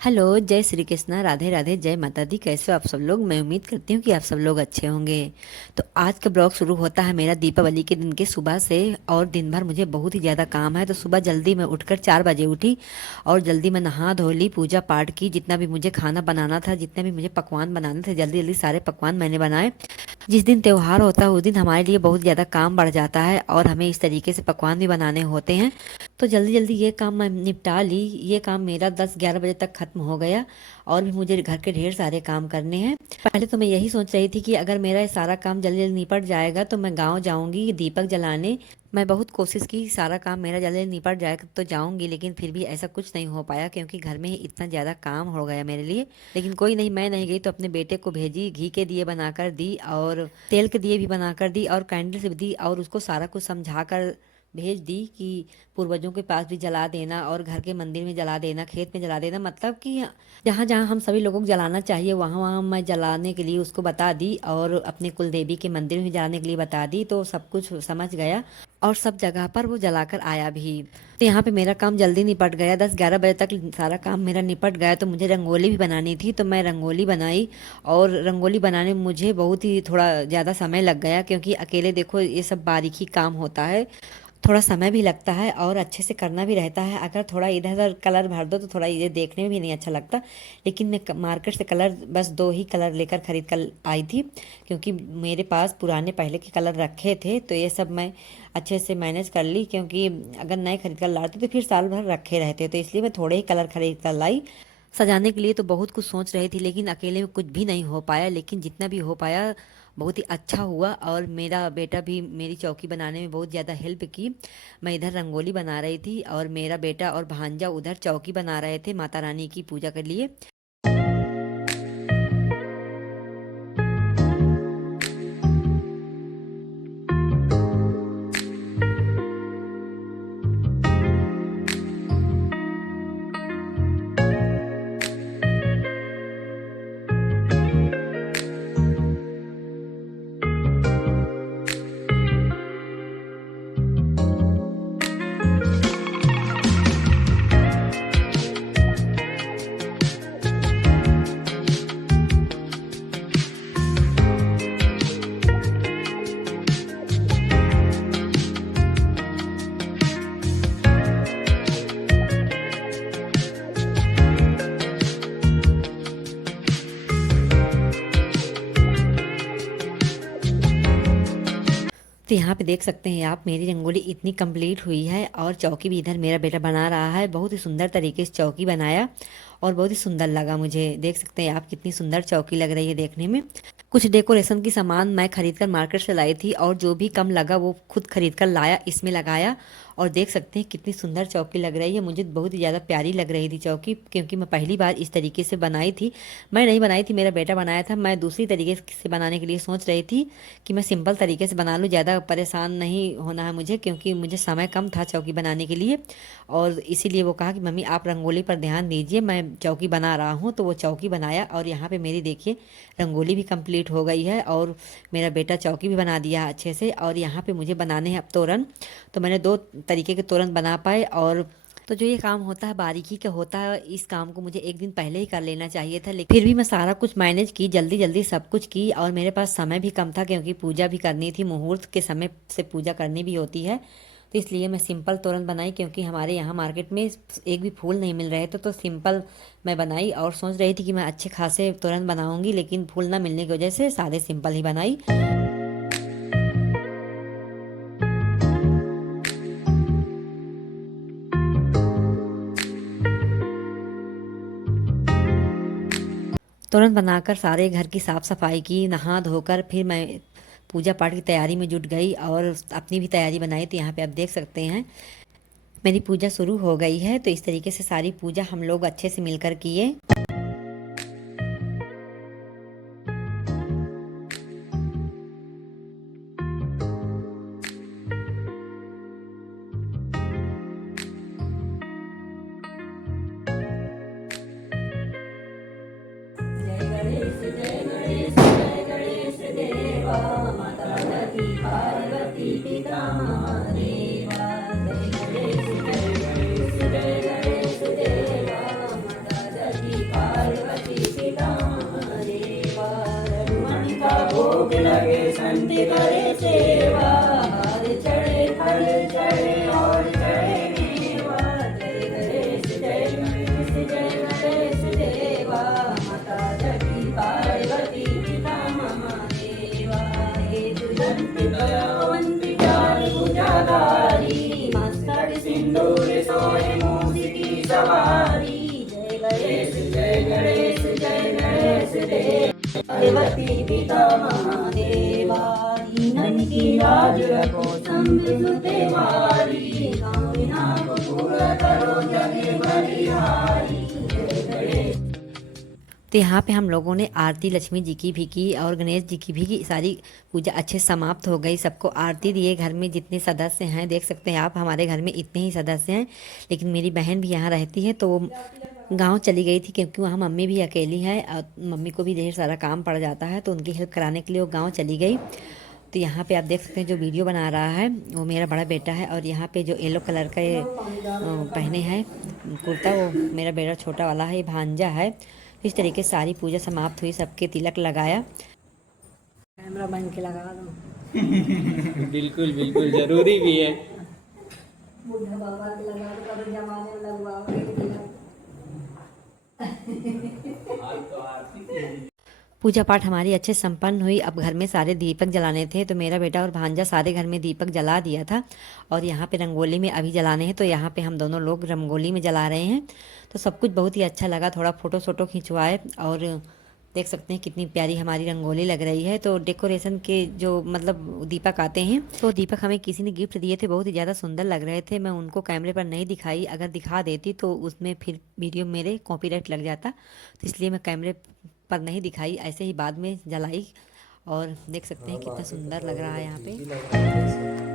Hello, जय श्री कृष्णा, राधे राधे, जय माता दी। कैसे हो आप सब लोग? मैं उम्मीद करती हूँ कि आप सब लोग अच्छे होंगे। तो आज का ब्लॉग शुरू होता है मेरा दीपावली के दिन के सुबह से। और दिन भर मुझे बहुत ही ज़्यादा काम है, तो सुबह जल्दी मैं उठकर 4 बजे उठी और जल्दी मैं नहा धो ली, पूजा पाठ की। जितना भी मुझे खाना बनाना था, जितने भी मुझे पकवान बनाने थे, जल्दी जल्दी सारे पकवान मैंने बनाए। जिस दिन त्योहार होता है उस दिन हमारे लिए बहुत ज़्यादा काम बढ़ जाता है और हमें इस तरीके से पकवान भी बनाने होते हैं। तो जल्दी जल्दी ये काम मैं निपटा ली। ये काम मेरा 10-11 बजे तक ख़त्म हो गया। और भी मुझे घर के ढेर सारे काम करने हैं। पहले तो मैं यही सोच रही थी कि अगर मेरा ये सारा काम जल्दी जल्दी निपट जाएगा तो मैं गांव जाऊंगी दीपक जलाने। मैं बहुत कोशिश की सारा काम मेरा जल्दी जल्दी निपट जाएगा तो जाऊंगी, लेकिन फिर भी ऐसा कुछ नहीं हो पाया क्योंकि घर में ही इतना ज़्यादा काम हो गया मेरे लिए। लेकिन कोई नहीं, मैं नहीं गई तो अपने बेटे को भेजी, घी के दिए बनाकर दी और तेल के दिए भी बनाकर दी और कैंडल से भी दी और उसको सारा कुछ समझा कर भेज दी कि पूर्वजों के पास भी जला देना और घर के मंदिर में जला देना, खेत में जला देना, मतलब कि जहाँ जहाँ हम सभी लोगों को जलाना चाहिए वहाँ वहाँ मैं जलाने के लिए उसको बता दी और अपने कुल देवी के मंदिर में जलाने के लिए बता दी। तो सब कुछ समझ गया और सब जगह पर वो जलाकर आया भी। तो यहाँ पे मेरा काम जल्दी निपट गया, 10-11 बजे तक सारा काम मेरा निपट गया। तो मुझे रंगोली भी बनानी थी तो मैं रंगोली बनाई। और रंगोली बनाने में मुझे बहुत ही थोड़ा ज़्यादा समय लग गया क्योंकि अकेले देखो ये सब बारीकी काम होता है, थोड़ा समय भी लगता है और अच्छे से करना भी रहता है। अगर थोड़ा इधर उधर कलर भर दो तो थोड़ा ये देखने में भी नहीं अच्छा लगता। लेकिन मैं मार्केट से कलर बस 2 ही कलर लेकर खरीद कर आई थी क्योंकि मेरे पास पुराने पहले के कलर रखे थे। तो ये सब मैं अच्छे से मैनेज कर ली क्योंकि अगर नए खरीद कर लाती तो फिर साल भर रखे रहते, तो इसलिए मैं थोड़े ही कलर खरीद कर लाई। सजाने के लिए तो बहुत कुछ सोच रही थी लेकिन अकेले में कुछ भी नहीं हो पाया, लेकिन जितना भी हो पाया बहुत ही अच्छा हुआ। और मेरा बेटा भी मेरी चौकी बनाने में बहुत ज़्यादा हेल्प की। मैं इधर रंगोली बना रही थी और मेरा बेटा और भांजा उधर चौकी बना रहे थे माता रानी की पूजा के लिए। तो यहाँ पे देख सकते हैं आप, मेरी रंगोली इतनी कंप्लीट हुई है और चौकी भी इधर मेरा बेटा बना रहा है। बहुत ही सुंदर तरीके से चौकी बनाया और बहुत ही सुंदर लगा मुझे। देख सकते हैं आप कितनी सुंदर चौकी लग रही है देखने में। कुछ डेकोरेशन की सामान मैं खरीद कर मार्केट से लाई थी और जो भी कम लगा वो खुद खरीद कर लाया, इसमें लगाया। और देख सकते हैं कितनी सुंदर चौकी लग रही है। मुझे बहुत ही ज़्यादा प्यारी लग रही थी चौकी क्योंकि मैं पहली बार इस तरीके से बनाई थी। मैं नहीं बनाई थी, मेरा बेटा बनाया था। मैं दूसरी तरीके से बनाने के लिए सोच रही थी कि मैं सिंपल तरीके से बना लूँ, ज़्यादा परेशान नहीं होना है मुझे क्योंकि मुझे समय कम था चौकी बनाने के लिए। और इसीलिए वो कहा कि मम्मी आप रंगोली पर ध्यान दीजिए, मैं चौकी बना रहा हूँ। तो वो चौकी बनाया और यहाँ पे मेरी देखिए रंगोली भी कंप्लीट हो गई है और मेरा बेटा चौकी भी बना दिया अच्छे से। और यहाँ पे मुझे बनाने हैं अब तोरण। तो मैंने 2 तरीके के तोरण बना पाए। और तो जो ये काम होता है बारीकी का होता है, इस काम को मुझे एक दिन पहले ही कर लेना चाहिए था, लेकिन फिर भी मैं सारा कुछ मैनेज की, जल्दी जल्दी सब कुछ की। और मेरे पास समय भी कम था क्योंकि पूजा भी करनी थी, मुहूर्त के समय से पूजा करनी भी होती है। तो इसलिए मैं सिंपल तोरण बनाई क्योंकि हमारे यहाँ मार्केट में एक भी फूल नहीं मिल रहे थे। तो सिंपल मैं बनाई और सोच रही थी कि मैं अच्छे खासे तोरण बनाऊंगी, लेकिन फूल ना मिलने की वजह से सादे सिंपल ही बनाई। तुरंत बनाकर सारे घर की साफ सफाई की, नहा धोकर फिर मैं पूजा पाठ की तैयारी में जुट गई और अपनी भी तैयारी बनाई। तो यहाँ पे आप देख सकते हैं मेरी पूजा शुरू हो गई है। तो इस तरीके से सारी पूजा हम लोग अच्छे से मिलकर किए। पधारी, मस्तक सिंदूर सोहे मूसी की सवारी। जय गणेश जय गणेश जय गणेश देव, पार्वती पिता महादेवा। दीनन की लाज रखो शंभु देवारी, गाँव विना को पूरा करो जग बलिहारी। जय गणेश। तो यहाँ पे हम लोगों ने आरती लक्ष्मी जी की भी की और गणेश जी की भी की। सारी पूजा अच्छे समाप्त हो गई, सबको आरती दिए। घर में जितने सदस्य हैं देख सकते हैं आप, हमारे घर में इतने ही सदस्य हैं, लेकिन मेरी बहन भी यहाँ रहती है तो वो गांव चली गई थी, क्योंकि वहाँ मम्मी भी अकेली है और मम्मी को भी ढेर सारा काम पड़ जाता है, तो उनकी हेल्प कराने के लिए वो गाँव चली गई। तो यहाँ पे आप देख सकते हैं जो वीडियो बना रहा है वो मेरा बड़ा बेटा है, और यहाँ पे जो येलो कलर का ये पहने हैं कुर्ता वो मेरा बेटा छोटा वाला है, ये भांजा है। इस तरीके से सारी पूजा समाप्त हुई, सबके तिलक लगाया। कैमरा बंद के लगा दो। बिल्कुल बिल्कुल जरूरी भी है। बुढ़ा बाबा के लगा दो, कभी जमाने में लगवाओगे तिलक। पूजा पाठ हमारी अच्छे संपन्न हुई। अब घर में सारे दीपक जलाने थे, तो मेरा बेटा और भांजा सारे घर में दीपक जला दिया था, और यहाँ पे रंगोली में अभी जलाने हैं, तो यहाँ पे हम दोनों लोग रंगोली में जला रहे हैं। तो सब कुछ बहुत ही अच्छा लगा, थोड़ा फ़ोटो शोटो खिंचवाए, और देख सकते हैं कितनी प्यारी हमारी रंगोली लग रही है। तो डेकोरेशन के जो मतलब दीपक आते हैं, तो दीपक हमें किसी ने गिफ्ट दिए थे, बहुत ही ज़्यादा सुंदर लग रहे थे। मैं उनको कैमरे पर नहीं दिखाई, अगर दिखा देती तो उसमें फिर वीडियो मेरे कॉपीराइट लग जाता, तो इसलिए मैं कैमरे पर नहीं दिखाई, ऐसे ही बाद में जलाई। और देख सकते हैं कितना सुंदर लग रहा है यहाँ पे।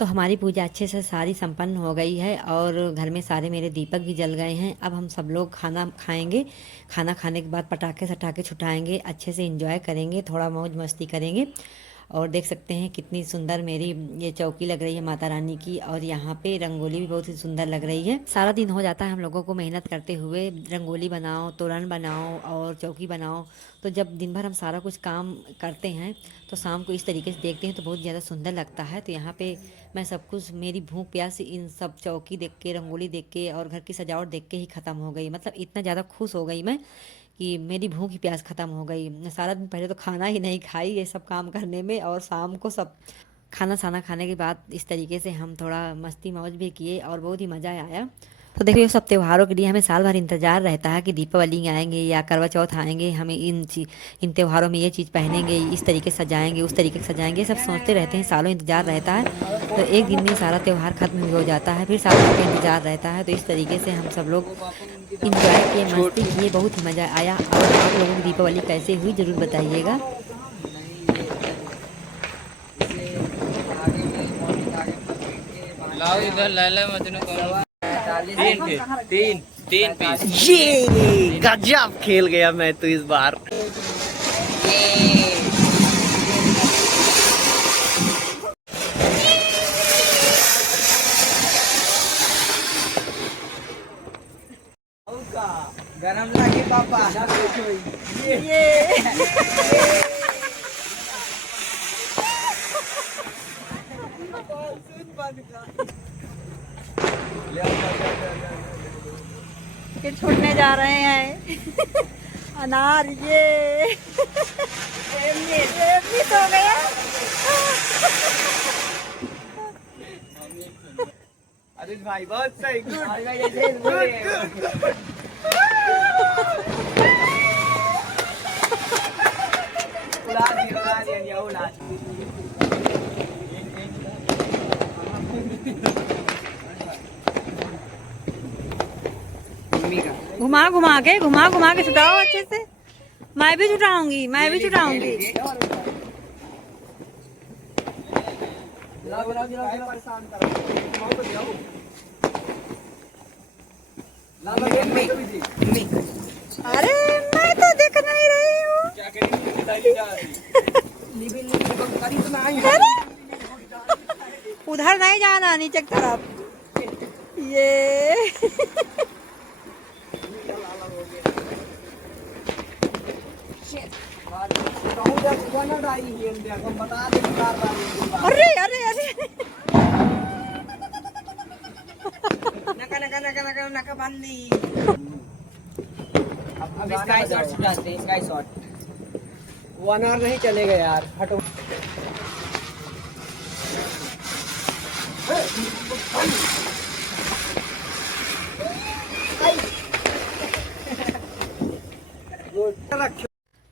तो हमारी पूजा अच्छे से सारी संपन्न हो गई है, और घर में सारे मेरे दीपक भी जल गए हैं। अब हम सब लोग खाना खाएंगे, खाना खाने के बाद पटाखे सटाखे छुटाएंगे, अच्छे से एंजॉय करेंगे, थोड़ा मौज मस्ती करेंगे। और देख सकते हैं कितनी सुंदर मेरी ये चौकी लग रही है माता रानी की, और यहाँ पे रंगोली भी बहुत ही सुंदर लग रही है। सारा दिन हो जाता है हम लोगों को मेहनत करते हुए, रंगोली बनाओ, तोरण बनाओ और चौकी बनाओ। तो जब दिन भर हम सारा कुछ काम करते हैं, तो शाम को इस तरीके से देखते हैं तो बहुत ज़्यादा सुंदर लगता है। तो यहाँ पे मैं सब कुछ, मेरी भूख प्यास इन सब चौकी देख के, रंगोली देख के और घर की सजावट देख के ही ख़त्म हो गई। मतलब इतना ज़्यादा खुश हो गई मैं कि मेरी भूख की प्यास ख़त्म हो गई। सारा दिन पहले तो खाना ही नहीं खाई ये सब काम करने में, और शाम को सब खाना साना खाने के बाद इस तरीके से हम थोड़ा मस्ती मौज भी किए, और बहुत ही मज़ा आया। तो देखिए सब त्योहारों के लिए हमें साल भर इंतज़ार रहता है कि दीपावली आएंगे या करवा चौथ आएंगे, हमें इन त्योहारों में ये चीज़ पहनेंगे, इस तरीके से सजाएंगे, उस तरीके से सजाएंगे, सब सोचते रहते हैं, सालों इंतज़ार रहता है। तो एक दिन में सारा त्यौहार ख़त्म भी हो जाता है, फिर साल भर का इंतज़ार रहता है। तो इस तरीके से हम सब लोग इंजॉय किए, मस्ती किए, बहुत ही मज़ा आया। और आप लोगों की दीपावली कैसे हुई ज़रूर बताइएगा। लाओ इधर लैला मजनू कौन? तीन पीस। ये गजब खेल गया मैं तो इस बार। गरम लगे पापा। ये फिर छूटने जा रहे हैं अनार। ये मिस हो गया। अरे भाई बहुत सही, गुड। उड़ा दिया। घुमा के छुटाओ अच्छे से। मैं भी छुटाऊंगी। अरे मैं तो देख नहीं रही हूँ। अरे, उधर नहीं जाना, नीचे की तरफ। ये अरे अरे अरे नका बंदी। अब स्काई शॉट छुड़ाते हैं, स्काई शॉट। 1 आवर नहीं चलेगा यार, हटो।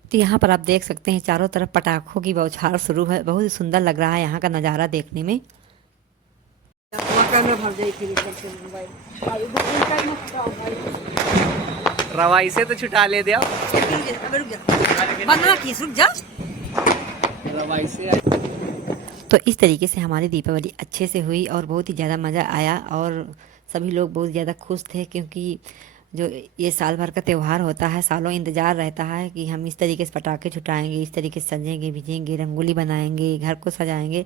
तो यहाँ पर आप देख सकते हैं चारों तरफ पटाखों की बौछार शुरू है। बहुत ही सुंदर लग रहा है यहाँ का नज़ारा देखने में। रवाई से तो छुटा ले दिया। रवाई से तो इस तरीके से हमारी दीपावली अच्छे से हुई और बहुत ही ज़्यादा मज़ा आया और सभी लोग बहुत ज़्यादा खुश थे, क्योंकि जो ये साल भर का त्यौहार होता है, सालों इंतज़ार रहता है कि हम इस तरीके से पटाखे छुटाएंगे, इस तरीके से सजेंगे भिजेंगे, रंगोली बनाएंगे, घर को सजाएंगे।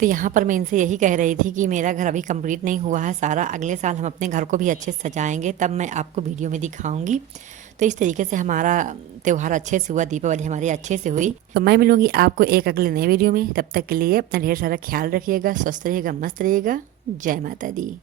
तो यहाँ पर मैं इनसे यही कह रही थी कि मेरा घर अभी कंप्लीट नहीं हुआ है सारा, अगले साल हम अपने घर को भी अच्छे से सजाएंगे, तब मैं आपको वीडियो में दिखाऊंगी। तो इस तरीके से हमारा त्यौहार अच्छे से हुआ, दीपावली हमारी अच्छे से हुई। तो मैं मिलूंगी आपको एक अगले नए वीडियो में, तब तक के लिए अपना ढेर सारा ख्याल रखिएगा, स्वस्थ रहिएगा, मस्त रहिएगा। जय माता दी।